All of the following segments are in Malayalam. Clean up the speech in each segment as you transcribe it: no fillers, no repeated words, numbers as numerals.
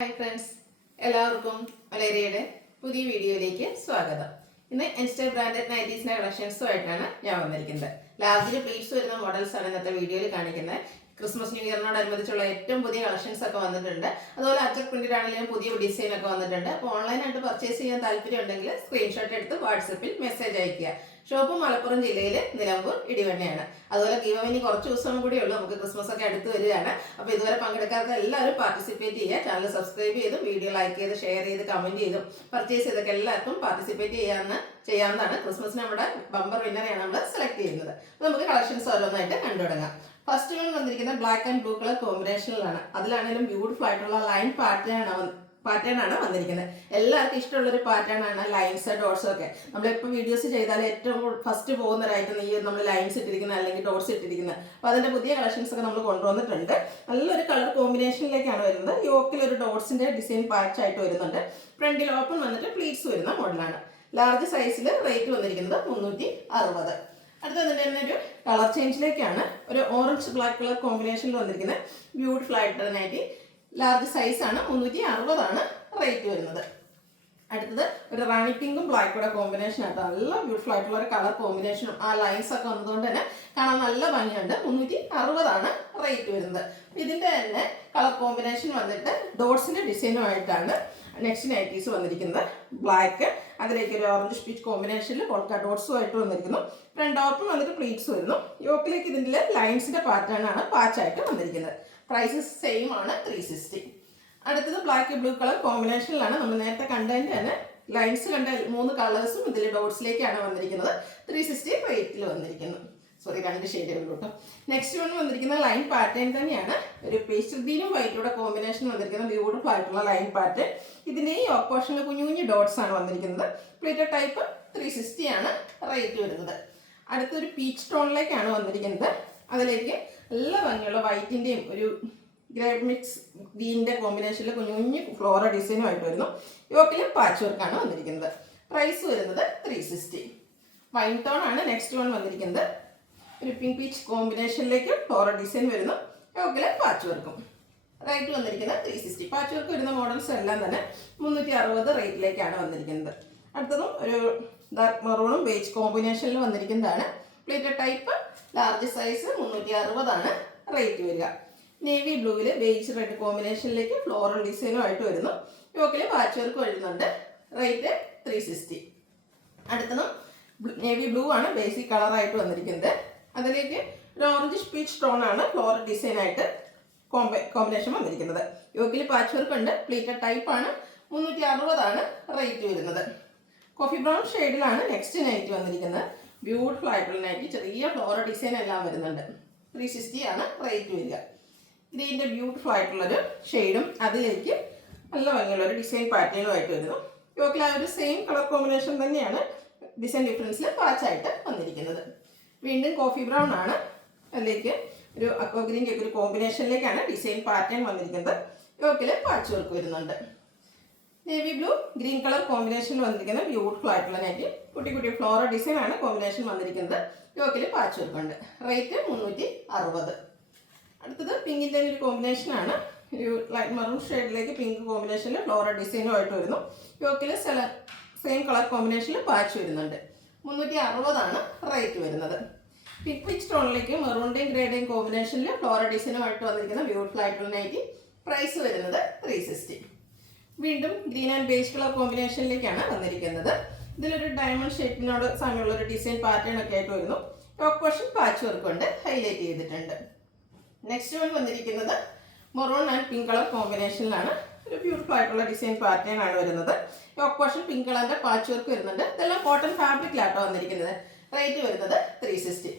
ഹായ് ഫ്രണ്ട്സ്, എല്ലാവർക്കും മലേറിയയുടെ പുതിയ വീഡിയോയിലേക്ക് സ്വാഗതം. ഇന്ന് ഇൻസ്റ്റ ബ്രാൻഡഡ് നൈറ്റീസിന്റെ കളക്ഷൻസുമായിട്ടാണ് ഞാൻ വന്നിരിക്കുന്നത്. ലാർജിൽ പ്ലീറ്റ്സ് വരുന്ന മോഡൽസ് ആണ് ഇന്നത്തെ വീഡിയോയിൽ കാണിക്കുന്നത്. ക്രിസ്മസ് ന്യൂ ഇയറിനോടനുബന്ധിച്ചുള്ള ഏറ്റവും പുതിയ കളക്ഷൻസ് ഒക്കെ വന്നിട്ടുണ്ട്. അതുപോലെ അച്ചക് പ്രിന്റഡ് ആണെങ്കിലും പുതിയ ഡിസൈൻ ഒക്കെ വന്നിട്ടുണ്ട്. അപ്പോൾ ഓൺലൈനായിട്ട് പർച്ചേസ് ചെയ്യാൻ താല്പര്യം ഉണ്ടെങ്കിൽ സ്ക്രീൻഷോട്ട് എടുത്ത് വാട്സപ്പിൽ മെസ്സേജ് അയയ്ക്കുക. ഷോപ്പ് മലപ്പുറം ജില്ലയിലെ നിലമ്പൂർ ഇടിവണ്ണയാണ്. അതുപോലെ ഗീവമിനി കുറച്ച് ദിവസം കൂടിയേ ഉള്ളൂ, നമുക്ക് ക്രിസ്മസ് ഒക്കെ അടുത്ത് വരികയാണ്. അപ്പോൾ ഇതുവരെ പങ്കെടുക്കാത്ത എല്ലാവരും പാർട്ടിസിപ്പേറ്റ് ചെയ്യുക. ചാനൽ സബ്സ്ക്രൈബ് ചെയ്തും വീഡിയോ ലൈക്ക് ചെയ്ത് ഷെയർ ചെയ്ത് കമന്റ് ചെയ്തും പർച്ചേസ് ചെയ്തൊക്കെ എല്ലാവർക്കും പാർട്ടിസിപ്പേറ്റ് ചെയ്യാവുന്നതാണ്. ക്രിസ്മസിന് നമ്മുടെ ബമ്പർ വിന്നറെയാണ് നമ്മൾ സെലക്ട് ചെയ്യുന്നത്. അപ്പോൾ നമുക്ക് കളക്ഷൻസ് ഓരോന്നായിട്ട് കണ്ടു തുടങ്ങാം. ഫസ്റ്റ് വൺ വന്നിരിക്കുന്ന ബ്ലാക്ക് ആൻഡ് ബ്ലൂ കളർ കോമ്പിനേഷനിലാണ്. അതിലാണെങ്കിലും ബ്യൂട്ടിഫുൾ ആയിട്ടുള്ള ലൈൻ പാറ്റേൺ ആണ് വന്നിരിക്കുന്നത്. എല്ലാവർക്കും ഇഷ്ടമുള്ള ഒരു പാറ്റേൺ ആണ് ലൈൻസ് ഡോട്ട്സും ഒക്കെ. നമ്മളിപ്പോൾ വീഡിയോസ് ചെയ്താൽ ഏറ്റവും ഫസ്റ്റ് പോകുന്ന ഒരു ഐറ്റം ഈ നമ്മൾ ലൈൻസ് ഇട്ടിരിക്കുന്നത് അല്ലെങ്കിൽ ഡോട്ട്സ് ഇട്ടിരിക്കുന്നത്. അപ്പോൾ അതിന്റെ പുതിയ കളക്ഷൻസ് ഒക്കെ നമ്മൾ കൊണ്ടുവന്നിട്ടുണ്ട്. നല്ലൊരു കളർ കോമ്പിനേഷനിലേക്കാണ് വരുന്നത്. യോക്കിൽ ഒരു ഡോട്ട്സിന്റെ ഡിസൈൻ പാച്ച് ആയിട്ട് വരുന്നുണ്ട്. ഫ്രണ്ടിൽ ഓപ്പൺ വന്നിട്ട് പ്ലീറ്റ്സ് വരുന്ന മോഡലാണ്. ലാർജ് സൈസിൽ റേറ്റ് വന്നിരിക്കുന്നത് 360. അടുത്തത് തന്നെ ഒരു കളർ ചേഞ്ചിലേക്കാണ്. ഒരു ഓറഞ്ച് ബ്ലാക്ക് കളർ കോമ്പിനേഷനിൽ വന്നിരിക്കുന്നത് ബ്യൂട്ടിഫുൾ ആയിട്ട് ലാർജ് സൈസാണ്. 360 റേറ്റ് വരുന്നത്. അടുത്തത് ഒരു റാണി പിങ്കും ബ്ലാക്ക് കൂടെ കോമ്പിനേഷൻ ആയിട്ട് നല്ല ബ്യൂട്ടിഫുൾ ആയിട്ടുള്ള ഒരു കളർ കോമ്പിനേഷനും ആ ലൈൻസ് ഒക്കെ വന്നതുകൊണ്ട് തന്നെ കാണാൻ നല്ല ഭംഗിയുണ്ട്. 360 റേറ്റ് വരുന്നത്. ഇതിന്റെ തന്നെ കളർ കോമ്പിനേഷൻ വന്നിട്ട് ഡോട്ട്സിന്റെ ഡിസൈനുമായിട്ടാണ് നെക്സ്റ്റ് നൈറ്റീസ് വന്നിരിക്കുന്നത്. ബ്ലാക്ക്, അതിലേക്ക് ഒരു ഓറഞ്ച് പീച്ച് കോമ്പിനേഷനിൽ പോൾക്ക ഡോട്ട്സും ആയിട്ട് വന്നിരിക്കുന്നു. ഫ്രണ്ട് ഓപ്പൺ വന്നിട്ട് പ്ലീറ്റ്സ് വരുന്നു. യോക്കിലേക്ക് ഇതിൻ്റെ ലൈൻസിന്റെ പാറ്റേൺ ആണ് പാച്ചായിട്ട് വന്നിരിക്കുന്നത്. പ്രൈസ് സെയിം ആണ്, 360. അടുത്തത് ബ്ലാക്ക് ബ്ലൂ കളർ കോമ്പിനേഷനിലാണ്. നമ്മൾ നേരത്തെ കണ്ടതിൻ്റെ തന്നെ ലൈൻസ് കണ്ട 3 കളേഴ്സും ഇതിൽ ഡോട്ട്സിലേക്കാണ് വന്നിരിക്കുന്നത്. 360 റേറ്റിൽ വന്നിരിക്കുന്നു. സോറി, 2 ഷെയ്ഡുകൾ കേട്ടോ. നെക്സ്റ്റ് വൺ വന്നിരിക്കുന്ന ലൈൻ പാറ്റേൺ തന്നെയാണ്. ഒരു പേസ്റ്റൽ ഗ്രീനും വൈറ്റൂടെ കോമ്പിനേഷൻ വന്നിരിക്കുന്ന ബ്യൂട്ടിഫുൾ ആയിട്ടുള്ള ലൈൻ പാറ്റേൺ. ഇതിൻ്റെ ഈ ഓപ്പോഷനിൽ കുഞ്ഞു കുഞ്ഞു ഡോട്ട്സ് ആണ് വന്നിരിക്കുന്നത്. പ്ലേറ്റഡ് ടൈപ്പ് 360 ആണ് റേറ്റ് വരുന്നത്. അടുത്തൊരു പീച്ച് ടോണിലേക്കാണ് വന്നിരിക്കുന്നത്. അതിലേക്ക് നല്ല ഭംഗിയുള്ള വൈറ്റിൻ്റെയും ഒരു ഗ്രേ മിക്സ് ഗ്രീനിൻ്റെ കോമ്പിനേഷനിൽ കുഞ്ഞു കുഞ്ഞു ഫ്ലോറ ഡിസൈനുമായിട്ട് വരുന്നു. യോക്കിൽ പാച്ച് വർക്കാണ് വന്നിരിക്കുന്നത്. പ്രൈസ് വരുന്നത് 360. വൈൻ ടോൺ ആണ് നെക്സ്റ്റ് വൺ വന്നിരിക്കുന്നത്. ഒരു പിങ്ക് പീച്ച് കോമ്പിനേഷനിലേക്ക് ഫ്ലോറ ഡിസൈൻ വരുന്നു. യോക്കിൽ പാച്ച് വർക്കും. റേറ്റ് വന്നിരിക്കുന്നത് 360. പാച്ച് വർക്ക് വരുന്ന മോഡൽസ് എല്ലാം തന്നെ 360 റേറ്റിലേക്കാണ് വന്നിരിക്കുന്നത്. അടുത്തതും ഒരു ഡാർക്ക് മെറൂണും ബേജ് കോമ്പിനേഷനിൽ വന്നിരിക്കുന്നതാണ്. Pleated type large size 360 rate വരിക. നേവി ബ്ലൂവിൽ ബേജ് റെഡ് കോമ്പിനേഷനിലേക്ക് ഫ്ലോറൽ ഡിസൈനും ആയിട്ട് വരുന്നു. യോക്കിൽ പാച്ച് വർക്ക് വരുന്നുണ്ട്. റേറ്റ് 360. അടുത്തതും നേവി ബ്ലൂ ആണ് ബേസിക് കളറായിട്ട് വന്നിരിക്കുന്നത്. അതിലേക്ക് ഒരു ഓറഞ്ച് പീച്ച് ടോൺ ആണ് ഫ്ലോറൽ ഡിസൈൻ ആയിട്ട് കോമ്പിനേഷൻ വന്നിരിക്കുന്നത്. യോക്കിൽ പാച്ച് വർക്ക് ഉണ്ട്. പ്ലേറ്റഡ് ടൈപ്പ് ആണ്. 360 റേറ്റ് വരുന്നത്. കോഫി ബ്രൗൺ ഷെയ്ഡിലാണ് നെക്സ്റ്റ് നൈറ്റ് വന്നിരിക്കുന്നത്. ബ്യൂട്ടിഫുൾ ആയിട്ടുള്ള നൈറ്റ്, ചെറിയ ഫ്ലോറൽ ഡിസൈൻ എല്ലാം വരുന്നുണ്ട്. 360 റേറ്റ് വരിക. ഗ്രീൻ്റെ ബ്യൂട്ടിഫുൾ ആയിട്ടുള്ളൊരു ഷെയ്ഡും അതിലേക്ക് നല്ല ഭംഗിയുള്ള ഒരു ഡിസൈൻ പാറ്റേണും ആയിട്ട് വരുന്നു. യോക്കിൽ ആ ഒരു സെയിം കളർ കോമ്പിനേഷൻ തന്നെയാണ് ഡിസൈൻ ഡിഫറൻസിൽ പാച്ചായിട്ട് വന്നിരിക്കുന്നത്. വീണ്ടും കോഫി ബ്രൗൺ ആണ്. അതിലേക്ക് ഒരു അക്വ ഗ്രീൻ്റെ ഒക്കെ ഒരു കോമ്പിനേഷനിലേക്കാണ് ഡിസൈൻ പാറ്റേൺ വന്നിരിക്കുന്നത്. യോക്കിൽ പാച്ച് വർക്ക് വരുന്നുണ്ട്. നേവി ബ്ലൂ ഗ്രീൻ കളർ കോമ്പിനേഷനിൽ വന്നിരിക്കുന്ന ബ്യൂട്ടിഫുൾ ആയിട്ടുള്ള നെറ്റ് കുട്ടി കുട്ടി ഫ്ലോറൽ ഡിസൈൻ ആണ് കോമ്പിനേഷൻ വന്നിരിക്കുന്നത്. യോക്കിൽ പാച്ച് വർക്ക് ഉണ്ട്. റേറ്റ് 360. അടുത്തത് പിങ്കിൻ്റെ ഒരു കോമ്പിനേഷനാണ്. ഒരു ലൈറ്റ് മറൂൺ ഷെയ്ഡിലേക്ക് പിങ്ക് കോമ്പിനേഷനിൽ ഫ്ലോറൽ ഡിസൈനും ആയിട്ട് വരുന്നു. യോക്കിൽ സെയിം കളർ കോമ്പിനേഷനിൽ പാച്ച് വരുന്നുണ്ട്. 360 റേറ്റ് വരുന്നത്. പിങ്ക് പിച്ച് ടോണിലേക്ക് മെറൂണിൻ്റെയും ഗ്രേയുടെയും കോമ്പിനേഷനിൽ ഫ്ലോറൽ ഡിസൈനുമായിട്ട് വന്നിരിക്കുന്ന ബ്യൂട്ടിഫുൾ ആയിട്ടുള്ള നൈറ്റി. പ്രൈസ് വരുന്നത് 360. വീണ്ടും ഗ്രീൻ ആൻഡ് ബേജ് കളർ കോമ്പിനേഷനിലേക്കാണ് വന്നിരിക്കുന്നത്. ഇതിലൊരു ഡയമണ്ട് ഷേപ്പിനോട് സാമ്യമുള്ള ഒരു ഡിസൈൻ പാറ്റേൺ ഒക്കെ ആയിട്ട് വരുന്നു. ടോപ്പ് പോർഷൻ പാച്ച് വർക്ക് കൊണ്ട് ഹൈലൈറ്റ് ചെയ്തിട്ടുണ്ട്. നെക്സ്റ്റ് വൺ വന്നിരിക്കുന്നത് മെറൂൺ ആൻഡ് പിങ്ക് കളർ കോമ്പിനേഷനിലാണ്. ഒരു ബ്യൂട്ടിഫുൾ ആയിട്ടുള്ള ഡിസൈൻ പാറ്റേൺ ആണ് വരുന്നത്. ടോപ്പ് പോർഷൻ പിങ്ക് കളറിന്റെ പാച്ച് വർക്ക് വരുന്നുണ്ട്. ഇതെല്ലാം കോട്ടൺ ഫാബ്രിക്കിലാട്ടോ വന്നിരിക്കുന്നത്. റേറ്റ് വരുന്നത് 360.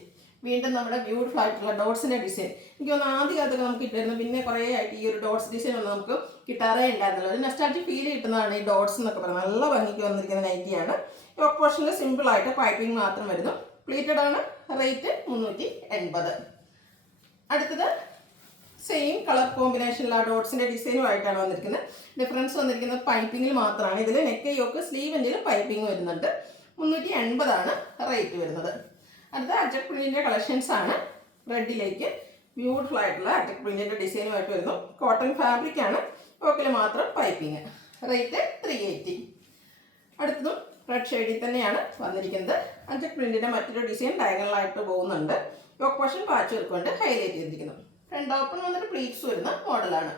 വീണ്ടും നമ്മുടെ ബ്യൂട്ടിഫുൾ ആയിട്ടുള്ള ഡോട്ട്സിന്റെ ഡിസൈൻ. എനിക്ക് തോന്നുന്നു ആദ്യകാലത്തൊക്കെ നമുക്ക് കിട്ടുമായിരുന്നു. പിന്നെ കുറേ ആയിട്ട് ഈ ഒരു ഡോട്ട്സ് ഡിസൈൻ ഒന്നും നമുക്ക് കിട്ടാറേ ഉണ്ടായിരുന്നില്ല. ഒരു നെസ്റ്റാറ്റിക് ഫീൽ കിട്ടുന്നതാണ് ഈ ഡോട്ട്സ് എന്നൊക്കെ പറയുന്നത്. നല്ല ഭംഗിക്ക് വന്നിരിക്കുന്ന നൈറ്റിയാണ്. ടോപ്പ് പോർഷനിൽ സിമ്പിൾ ആയിട്ട് പൈപ്പിംഗ് മാത്രം വരുന്നു. പ്ലീറ്റഡ് ആണ്. റേറ്റ് 380. അടുത്തത് സെയിം കളർ കോമ്പിനേഷനിൽ ആ ഡോട്ട്സിന്റെ ഡിസൈനുമായിട്ടാണ് വന്നിരിക്കുന്നത്. ഡിഫറൻസ് വന്നിരിക്കുന്നത് പൈപ്പിങ്ങിൽ മാത്രമാണ്. ഇതിൽ നെക്ക് യോക്ക് സ്ലീവിൻ്റെ പൈപ്പിംഗ് വരുന്നുണ്ട്. 380 റേറ്റ് വരുന്നത്. അടുത്ത അജക് പ്രിന്റിന്റെ കളക്ഷൻസ് ആണ്. റെഡിലേക്ക് ബ്യൂട്ടിഫുൾ ആയിട്ടുള്ള അജക് പ്രിന്റിന്റെ ഡിസൈനുമായിട്ട് വരുന്നു. കോട്ടൺ ഫാബ്രിക് ആണ്. യോക്കിൽ മാത്രം പൈപ്പിങ്. റേറ്റ് 380. അടുത്തതും റെഡ് ഷെയ്ഡിൽ തന്നെയാണ് വന്നിരിക്കുന്നത്. അഞ്ച് പ്രിന്റിന്റെ മറ്റൊരു ഡിസൈൻ ഡയഗണലായിട്ട് പോകുന്നുണ്ട്. യോക്ക് പോർഷൻ പാച്ച് വർക്ക് കൊണ്ട് ഹൈലൈറ്റ് ചെയ്തിരിക്കുന്നു. ഫ്രണ്ട് ഓപ്പൺ വന്നിട്ട് പ്ലീറ്റ്സ് വരുന്ന മോഡലാണ്.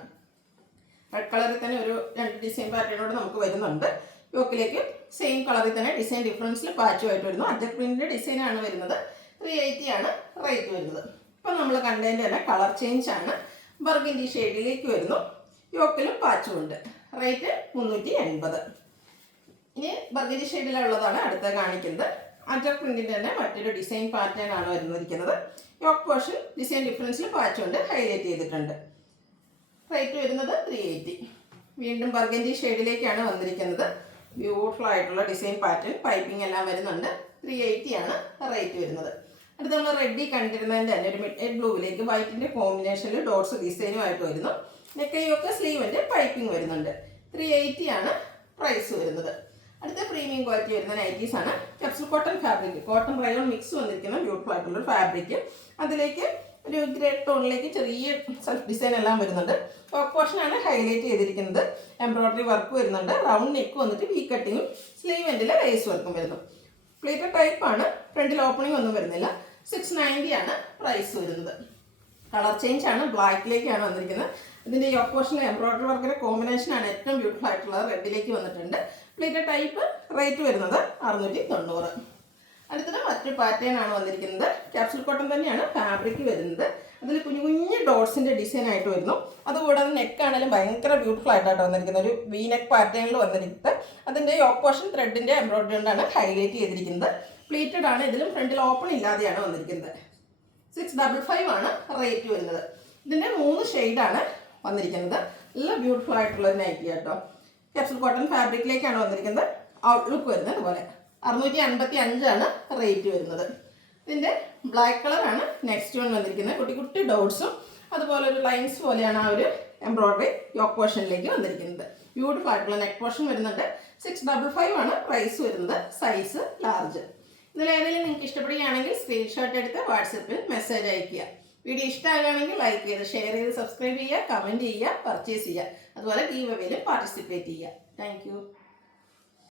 റെഡ് കളറിൽ തന്നെ ഒരു 2 ഡിസൈൻ പാറ്റേണോട് നമുക്ക് വരുന്നുണ്ട്. യോക്കിലേക്ക് സെയിം കളറിൽ തന്നെ ഡിസൈൻ ഡിഫറൻസിൽ പാച്ചുമായിട്ട് വരുന്നു. അജക് പ്രിന്റിന്റെ ഡിസൈനാണ് വരുന്നത്. 380 ആണ് റേറ്റ് വരുന്നത്. ഇപ്പം നമ്മൾ കണ്ടതിൻ്റെ തന്നെ കളർ ചേഞ്ച് ആണ്. ബർഗൻഡി ഷെയ്ഡിലേക്ക് വരുന്നു. യോക്കിലും പാച്ചും ഉണ്ട്. റേറ്റ് 380. ഇനി ബർഗൻഡി ഷെയ്ഡിലുള്ളതാണ് അടുത്ത കാണിക്കുന്നത്. അജക് പ്രിന്റിന്റെ തന്നെ മറ്റൊരു ഡിസൈൻ പാറ്റേൺ ആണ് വരുന്നിരിക്കുന്നത്. യോക്ക് പോർഷൻ ഡിസൈൻ ഡിഫറൻസിൽ പാച്ചുകൊണ്ട് ഹൈലൈറ്റ് ചെയ്തിട്ടുണ്ട്. റേറ്റ് വരുന്നത് 380. വീണ്ടും ബർഗൻഡി ഷെയ്ഡിലേക്കാണ് വന്നിരിക്കുന്നത്. ബ്യൂട്ടിഫുൾ ആയിട്ടുള്ള ഡിസൈൻ പാറ്റേൺ, പൈപ്പിംഗ് എല്ലാം വരുന്നുണ്ട്. 380 ആണ് റേറ്റ് വരുന്നത്. അടുത്ത് നമ്മൾ റെഡി കണ്ടിരുന്നതിൻ്റെ തന്നെ ഒരു മിഡ് ബ്ലൂവിലേക്ക് വൈറ്റിൻ്റെ കോമ്പിനേഷനിൽ ഡോട്ട്സ് ഡിസൈനുമായിട്ട് വരുന്നു. നെക്കൈയൊക്കെ സ്ലീവിൻ്റെ പൈപ്പിംഗ് വരുന്നുണ്ട്. 380 ആണ് പ്രൈസ് വരുന്നത്. അടുത്ത പ്രീമിയം ക്വാളിറ്റി വരുന്ന നൈറ്റീസ് ആണ്. Capsule cotton fabric, cotton rayon mix വന്നിരിക്കുന്ന ബ്യൂട്ടിഫുൾ ആയിട്ടുള്ള ഫാബ്രിക്. അതിലേക്ക് ഒരു ഗ്രേ ടോണിലേക്ക് ചെറിയ സെൽഫ് ഡിസൈൻ എല്ലാം വരുന്നുണ്ട്. ടോപ്പ് പോർഷനാണ് ഹൈലൈറ്റ് ചെയ്തിരിക്കുന്നത്. എംബ്രോയിഡറി വർക്ക് വരുന്നുണ്ട്. റൗണ്ട് നെക്ക് വന്നിട്ട് വി കട്ടിങ്ങും സ്ലീവ് എൻഡിൽ ലേസ് വർക്കും വരുന്നു. പ്ലേറ്റഡ് ടൈപ്പ് ആണ്. ഫ്രണ്ടിൽ ഓപ്പണിംഗ് ഒന്നും വരുന്നില്ല. 690 ആണ് പ്രൈസ് വരുന്നത്. കളർ ചേഞ്ച് ആണ്. ബ്ലാക്കിലേക്കാണ് വന്നിരിക്കുന്നത്. ഇതിൻ്റെ യോക്ക് പോർഷനിൽ എംബ്രോയിഡറി വർക്കിൻ്റെ കോമ്പിനേഷനാണ് ഏറ്റവും ബ്യൂട്ടിഫുൾ ആയിട്ടുള്ളത്. റെഡിലേക്ക് വന്നിട്ടുണ്ട്. Plated type. റേറ്റ് വരുന്നത് 690. അടുത്തത് മറ്റൊരു പാറ്റേൺ ആണ് വന്നിരിക്കുന്നത്. ക്യാപ്സൂൾ കോട്ടൺ തന്നെയാണ് ഫാബ്രിക് വരുന്നത്. അതിൽ കുഞ്ഞു കുഞ്ഞു ഡോട്ട്സിൻ്റെ ഡിസൈൻ ആയിട്ട് വരുന്നു. അതുകൂടാതെ നെക്കാണെങ്കിലും ഭയങ്കര ബ്യൂട്ടിഫുൾ ആയിട്ടാണ് വന്നിരിക്കുന്നത്. ഒരു വി നെക്ക് പാറ്റേണിൽ വന്നിരിക്കുന്നത്. അതിൻ്റെ യോക്ക് പോർഷൻ ത്രെഡിൻ്റെ എംബ്രോയിഡറി കൊണ്ടാണ് ഹൈലൈറ്റ് ചെയ്തിരിക്കുന്നത്. പ്ലീറ്റഡ് ആണ്. ഇതിലും ഫ്രണ്ടിൽ ഓപ്പൺ ഇല്ലാതെയാണ് വന്നിരിക്കുന്നത്. 655 ആണ് റേറ്റ് വരുന്നത്. ഇതിൻ്റെ 3 ഷെയ്ഡാണ് വന്നിരിക്കുന്നത്. നല്ല ബ്യൂട്ടിഫുൾ ആയിട്ടുള്ള ഒരു നൈറ്റി കേട്ടോ. ക്യാപ്സൂൾ കോട്ടൺ ഫാബ്രിക്കിലേക്കാണ് വന്നിരിക്കുന്നത്. ഔട്ട്ലുക്ക് വരുന്നത് അതുപോലെ 655 ആണ് റേറ്റ് വരുന്നത്. ഇതിൻ്റെ ബ്ലാക്ക് കളറാണ് നെക്സ്റ്റ് വൺ വന്നിരിക്കുന്നത്. കുട്ടി കുട്ടി ഡോട്ട്സും അതുപോലെ ഒരു ലൈൻസ് പോലെയാണ് ആ ഒരു എംബ്രോയിഡറി യോക്ക് പോർഷനിലേക്ക് വന്നിരിക്കുന്നത്. ബ്യൂട്ടിഫുൾ ആയിട്ടുള്ള നെക്ക് പോർഷൻ വരുന്നുണ്ട്. 655 ആണ് പ്രൈസ് വരുന്നത്. Size large. ഇതിലേതെങ്കിലും നിങ്ങൾക്ക് ഇഷ്ടപ്പെടുകയാണെങ്കിൽ സ്ക്രീൻഷോട്ട് എടുത്ത് വാട്സപ്പിൽ മെസ്സേജ് അയയ്ക്കുക. വീഡിയോ ഇഷ്ടമാകുകയാണെങ്കിൽ ലൈക്ക് ചെയ്ത് ഷെയർ ചെയ്ത് സബ്സ്ക്രൈബ് ചെയ്യുക, കമൻറ്റ് ചെയ്യുക, പർച്ചേസ് ചെയ്യുക. അതുപോലെ ഗീവ് അവേയിലും പാർട്ടിസിപ്പേറ്റ് ചെയ്യുക. താങ്ക്